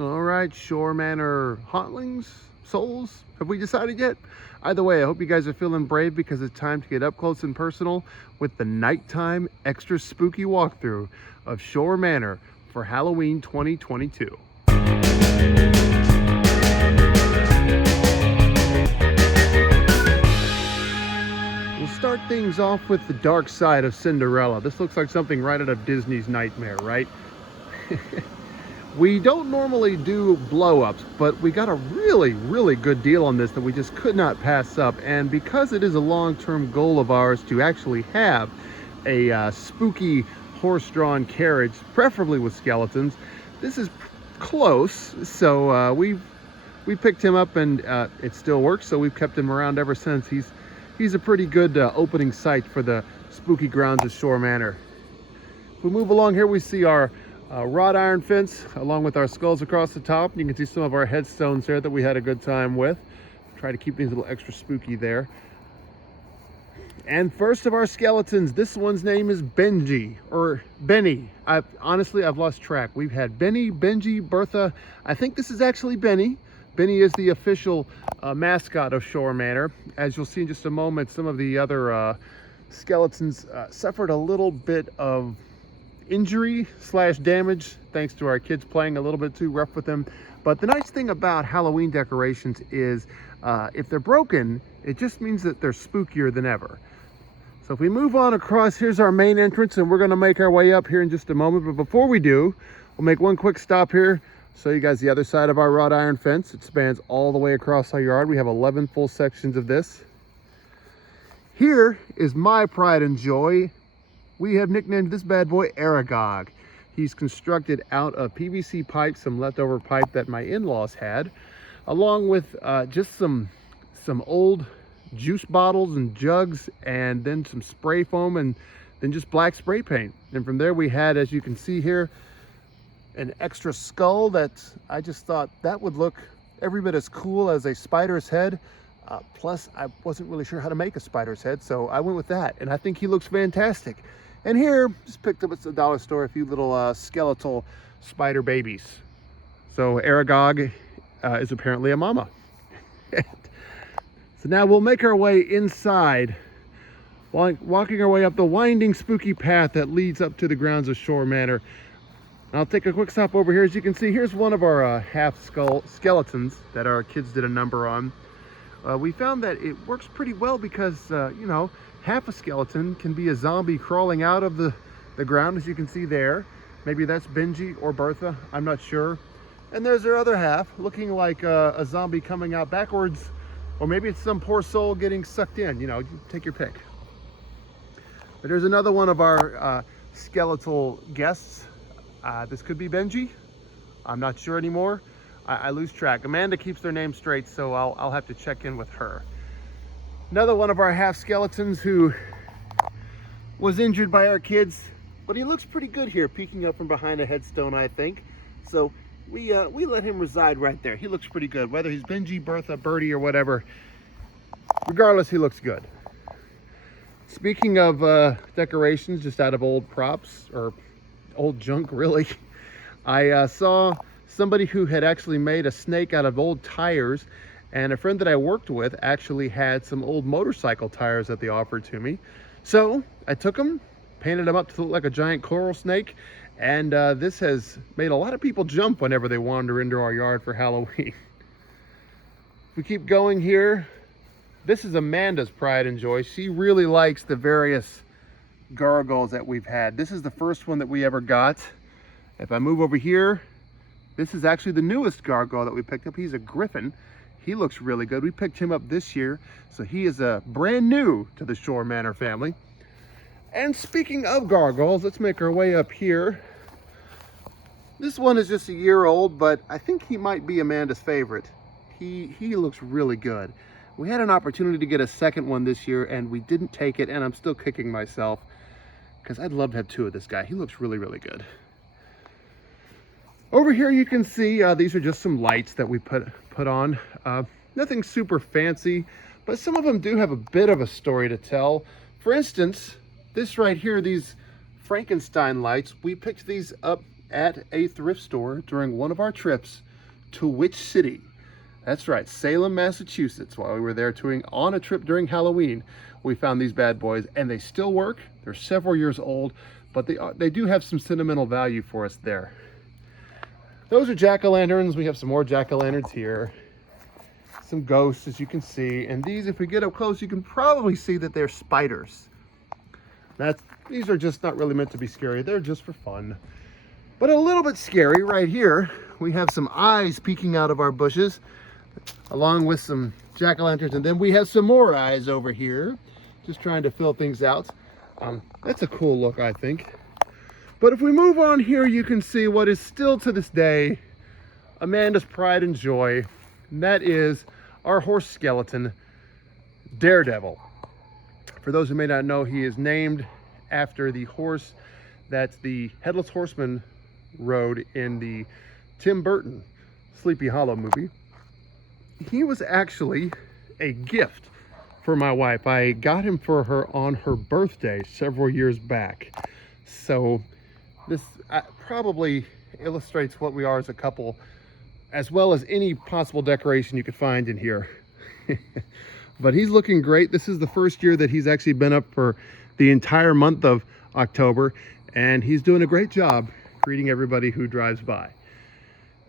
All right, Schorr Manor hauntlings, souls, have we decided yet? Either way, I hope you guys are feeling brave because it's time to get up close and personal with the nighttime extra spooky walkthrough of Schorr Manor for Halloween 2022. We'll start things off with the dark side of Cinderella. This looks like something right out of Disney's Nightmare, right? We don't normally do blow-ups, but we got a really good deal on this that we just could not pass up. And because it is a long-term goal of ours to actually have a spooky horse-drawn carriage, preferably with skeletons, this is close. So we picked him up, and it still works. So we've kept him around ever since. He's a pretty good opening site for the spooky grounds of Schorr Manor. If we move along here, we see our wrought iron fence along with our skulls across the top. You can see some of our headstones there that we had a good time with. Try to keep things a little extra spooky there. And first of our skeletons, this one's name is Benji, or Benny. Honestly, I've lost track. We've had Benny, Benji, Bertha. I think this is actually Benny. Benny is the official mascot of Schorr Manor. As you'll see in just a moment, some of the other skeletons suffered a little bit of injury / damage thanks to our kids playing a little bit too rough with them. But the nice thing about Halloween decorations is if they're broken, it just means that they're spookier than ever. So if we move on across, here's our main entrance, and we're going to make our way up here in just a moment. But before we do, we'll make one quick stop here, show you guys the other side of our wrought iron fence. It spans all the way across our yard. We have 11 full sections of this. Here is my pride and joy. We have nicknamed this bad boy Aragog. He's constructed out of PVC pipe, some leftover pipe that my in-laws had, along with just some old juice bottles and jugs, and then some spray foam, and then just black spray paint. And from there we had, as you can see here, an extra skull that I just thought that would look every bit as cool as a spider's head. Plus, I wasn't really sure how to make a spider's head, so I went with that, and I think he looks fantastic. And here, just picked up at the dollar store a few little skeletal spider babies. So Aragog is apparently a mama. So now we'll make our way inside, walking our way up the winding spooky path that leads up to the grounds of Schorr Manor. I'll take a quick stop over here. As you can see, here's one of our half skull skeletons that our kids did a number on. We found that it works pretty well because, you know, half a skeleton can be a zombie crawling out of the ground, as you can see there. Maybe that's Benji or Bertha, I'm not sure. And there's their other half, looking like a zombie coming out backwards, or maybe it's some poor soul getting sucked in. You know, you take your pick. But there's another one of our skeletal guests. This could be Benji. I'm not sure anymore. I lose track. Amanda keeps their name straight, so I'll have to check in with her. Another one of our half skeletons who was injured by our kids, but he looks pretty good here, peeking up from behind a headstone, I think. So we let him reside right there. He looks pretty good, whether he's Benji, Bertha, Birdie, or whatever. Regardless, he looks good. Speaking of decorations, just out of old props, or old junk really, I saw somebody who had actually made a snake out of old tires. And a friend that I worked with actually had some old motorcycle tires that they offered to me. So I took them, painted them up to look like a giant coral snake. And this has made a lot of people jump whenever they wander into our yard for Halloween. We keep going here. This is Amanda's pride and joy. She really likes the various gargoyles that we've had. This is the first one that we ever got. If I move over here, this is actually the newest gargoyle that we picked up. He's a griffin. He looks really good. We picked him up this year, so he is brand new to the Schorr Manor family. And speaking of gargoyles, let's make our way up here. This one is just a year old, but I think he might be Amanda's favorite. He looks really good. We had an opportunity to get a second one this year, and we didn't take it, and I'm still kicking myself because I'd love to have two of this guy. He looks really good. Over here you can see these are just some lights that we put on. Nothing super fancy, but some of them do have a bit of a story to tell. For instance, this right here, these Frankenstein lights, we picked these up at a thrift store during one of our trips to which city? That's right, Salem, Massachusetts. While we were there touring on a trip during Halloween, we found these bad boys, and they still work. They're several years old, but they do have some sentimental value for us there. Those are jack-o'-lanterns. We have some more jack-o'-lanterns here. Some ghosts, as you can see. And these, if we get up close, you can probably see that they're spiders. These are just not really meant to be scary. They're just for fun. But a little bit scary right here. We have some eyes peeking out of our bushes, along with some jack-o'-lanterns. And then we have some more eyes over here, just trying to fill things out. That's a cool look, I think. But if we move on here, you can see what is still to this day Amanda's pride and joy, and that is our horse skeleton, Daredevil. For those who may not know, he is named after the horse that the Headless Horseman rode in the Tim Burton Sleepy Hollow movie. He was actually a gift for my wife. I got him for her on her birthday several years back. So this probably illustrates what we are as a couple, as well as any possible decoration you could find in here. But he's looking great. This is the first year that he's actually been up for the entire month of October, and he's doing a great job greeting everybody who drives by.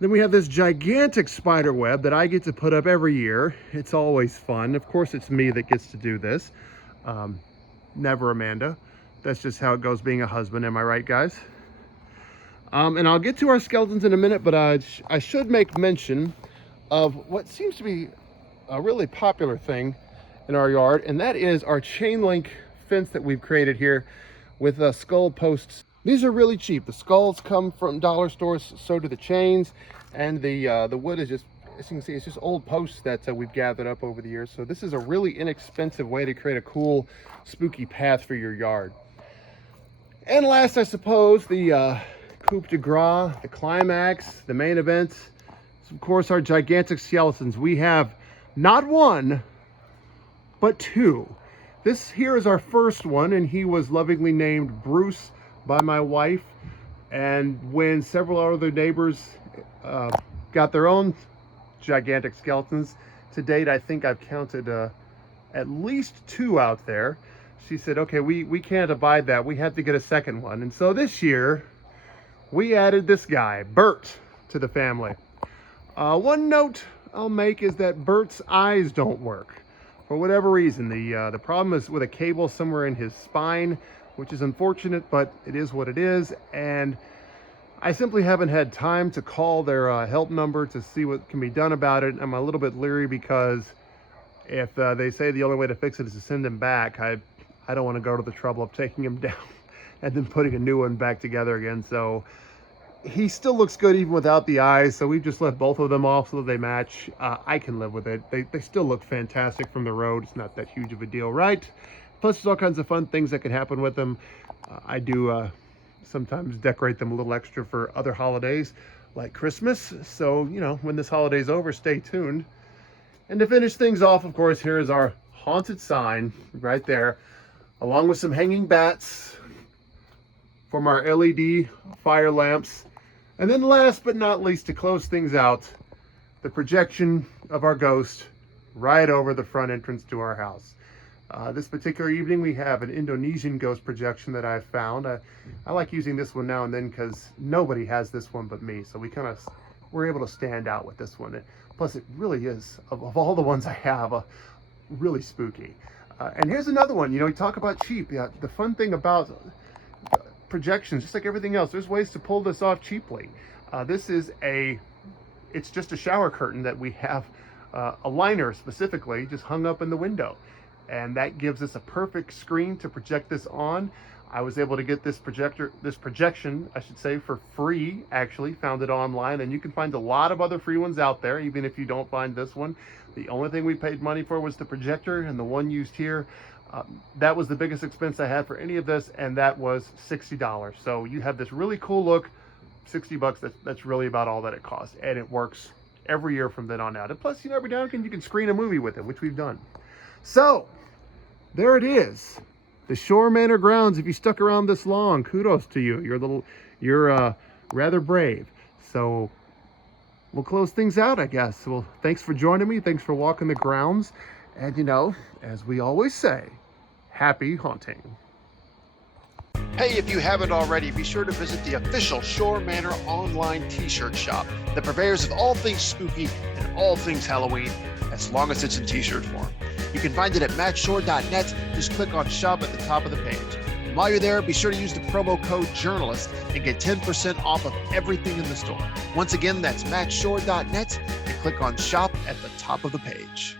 Then we have this gigantic spider web that I get to put up every year. It's always fun. Of course, it's me that gets to do this. Never Amanda. That's just how it goes being a husband. Am I right, guys? And I'll get to our skeletons in a minute, but I should make mention of what seems to be a really popular thing in our yard, and that is our chain link fence that we've created here with skull posts. These are really cheap. The skulls come from dollar stores, so do the chains, and the wood is just, as you can see, it's just old posts that we've gathered up over the years. So this is a really inexpensive way to create a cool, spooky path for your yard. And last, I suppose, the coup de grace, the climax, the main event, is of course our gigantic skeletons. We have not one, but two. This here is our first one, and he was lovingly named Bruce by my wife. And when several other neighbors got their own gigantic skeletons, to date I think I've counted at least two out there. She said, okay, we can't abide that. We have to get a second one. And so this year, we added this guy, Bert, to the family. One note I'll make is that Bert's eyes don't work. For whatever reason, the problem is with a cable somewhere in his spine, which is unfortunate, but it is what it is. And I simply haven't had time to call their help number to see what can be done about it. I'm a little bit leery because if they say the only way to fix it is to send him back, I don't want to go to the trouble of taking him down and then putting a new one back together again. So he still looks good even without the eyes, so we've just left both of them off so that they match. I can live with it. They still look fantastic from the road. It's not that huge of a deal, right? Plus, there's all kinds of fun things that can happen with them. I do sometimes decorate them a little extra for other holidays, like Christmas. So, you know, when this holiday's over, stay tuned. And to finish things off, of course, here is our haunted sign right there, along with some hanging bats from our LED fire lamps. And then last but not least, to close things out, the projection of our ghost right over the front entrance to our house. This particular evening, we have an Indonesian ghost projection that I've found. I like using this one now and then because nobody has this one but me. So we're able to stand out with this one. Plus, it really is, of all the ones I have, really spooky. And here's another one. You know, we talk about cheap. Yeah, the fun thing about projections, just like everything else, there's ways to pull this off cheaply. It's just a shower curtain that we have a liner specifically just hung up in the window, and that gives us a perfect screen to project this on. I was able to get this projection, I should say, for free. Actually found it online, and you can find a lot of other free ones out there, even if you don't find this one. The only thing we paid money for was the projector, and the one used here, that was the biggest expense I had for any of this, and that was $60. So you have this really cool look, 60 bucks, that's really about all that it costs, and it works every year from then on out. And plus, you know, every now and again you can screen a movie with it, which we've done. So there it is, the Schorr Manor grounds. If you stuck around this long, kudos to you. You're rather brave. So we'll close things out, I guess. Well, thanks for joining me. Thanks for walking the grounds. And you know, as we always say, happy haunting. Hey, if you haven't already, be sure to visit the official Schorr Manor online t-shirt shop, the purveyors of all things spooky and all things Halloween, as long as it's in t-shirt form. You can find it at mattschorr.net. Just click on shop at the top of the page. And while you're there, be sure to use the promo code JOURNALIST and get 10% off of everything in the store. Once again, that's mattschorr.net and click on shop at the top of the page.